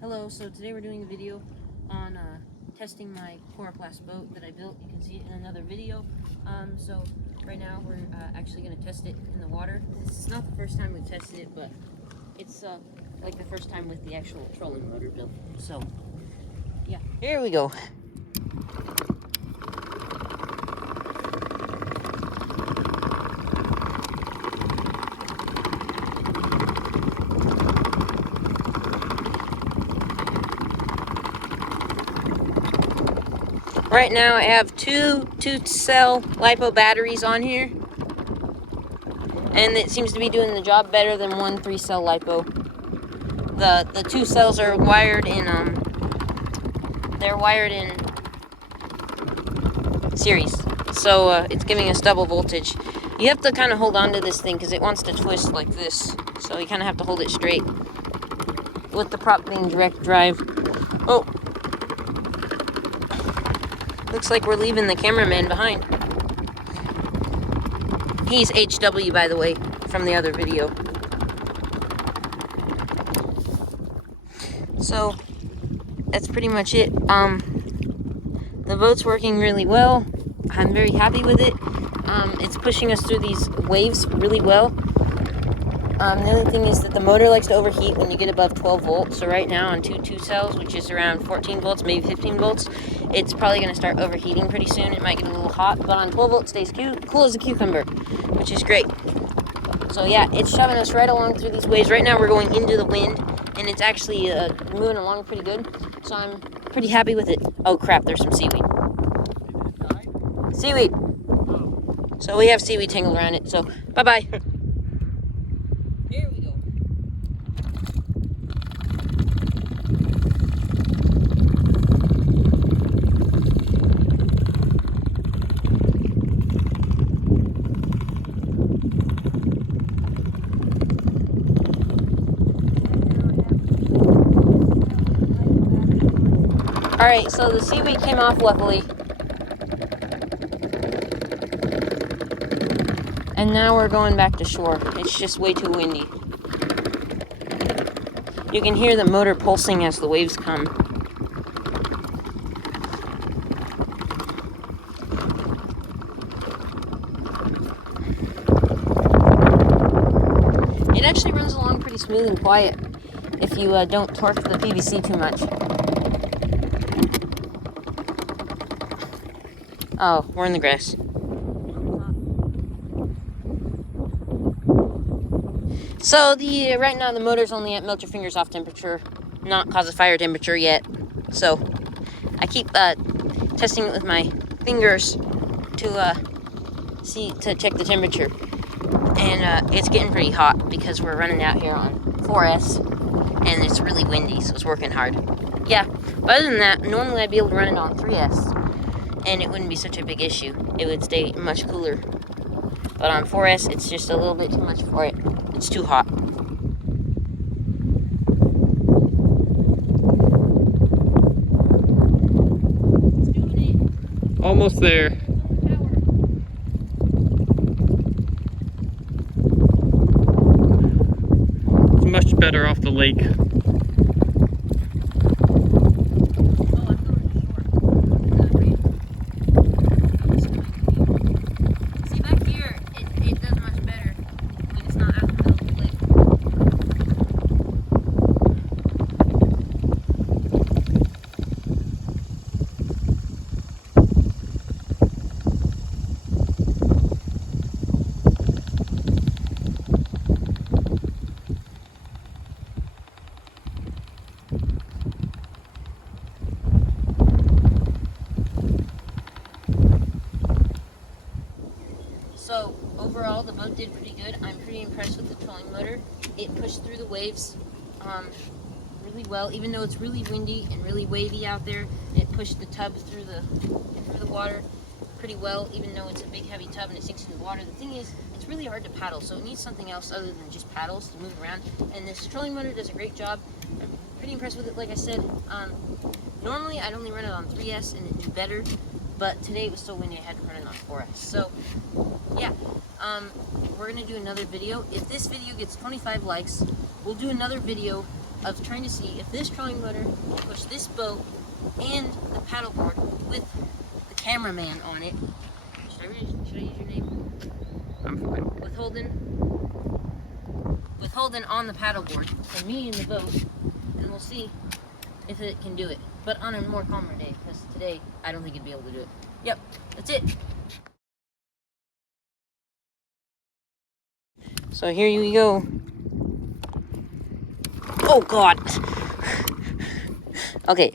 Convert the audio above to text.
Hello, so today we're doing a video on testing my Coroplast boat that I built. You can see it in another video. So right now we're actually going to test it in the water. This is not the first time we've tested it, but it's like the first time with the actual trolling motor built. So yeah, here we go. Right now I have two cell LiPo batteries on here, and it seems to be doing the job better than one 3-cell LiPo. The 2 cells are wired in they're wired in series, so it's giving us double voltage. You have to kind of hold on to this thing because it wants to twist like this, so you kind of have to hold it straight with the prop being direct drive. Oh, looks like we're leaving the cameraman behind. He's HW, by the way, from the other video. So that's pretty much it. The boat's working really well. I'm very happy with it. It's pushing us through these waves really well. The only thing is that the motor likes to overheat when you get above 12 volts. So right now on two cells, which is around 14 volts, maybe 15 volts, it's probably going to start overheating pretty soon. It might get a little hot, but on 12 volts stays cool as a cucumber, which is great. So yeah, it's shoving us right along through these waves. Right now we're going into the wind, and it's actually moving along pretty good. So I'm pretty happy with it. Oh crap, there's some seaweed. Seaweed. So we have seaweed tangled around it, so bye-bye. Here we go. Alright, so the seaweed came off luckily. And now we're going back to shore. It's just way too windy. You can hear the motor pulsing as the waves come. It actually runs along pretty smooth and quiet if you don't torque the PVC too much. Oh, we're in the grass. So right now the motor's only at melt your fingers off temperature, not cause a fire temperature yet. So I keep testing it with my fingers to check the temperature, and it's getting pretty hot because we're running out here on 4S, and it's really windy, so it's working hard. Yeah, but other than that, normally I'd be able to run it on 3S, and it wouldn't be such a big issue. It would stay much cooler. But on 4S, it's just a little bit too much for it. It's too hot. Almost there. It's much better off the lake. So overall, the boat did pretty good. I'm pretty impressed with the trolling motor. It pushed through the waves really well, even though it's really windy and really wavy out there. It pushed the tub through the water pretty well, even though it's a big heavy tub and it sinks into the water. The thing is, it's really hard to paddle, so it needs something else other than just paddles to move around. And this trolling motor does a great job. I'm pretty impressed with it. Like I said, normally I'd only run it on 3S and it'd do better. But today it was so windy I had to run it on 4S. So, yeah, we're going to do another video. If this video gets 25 likes, we'll do another video of trying to see if this trolling motor can push this boat and the paddleboard with the cameraman on it. Should I use your name? I'm fine. With Holden on the paddleboard and me in the boat, and we'll see if it can do it. But on a more calmer day, because today I don't think it'd be able to do it. Yep, that's it. So here you go. Oh God. Okay.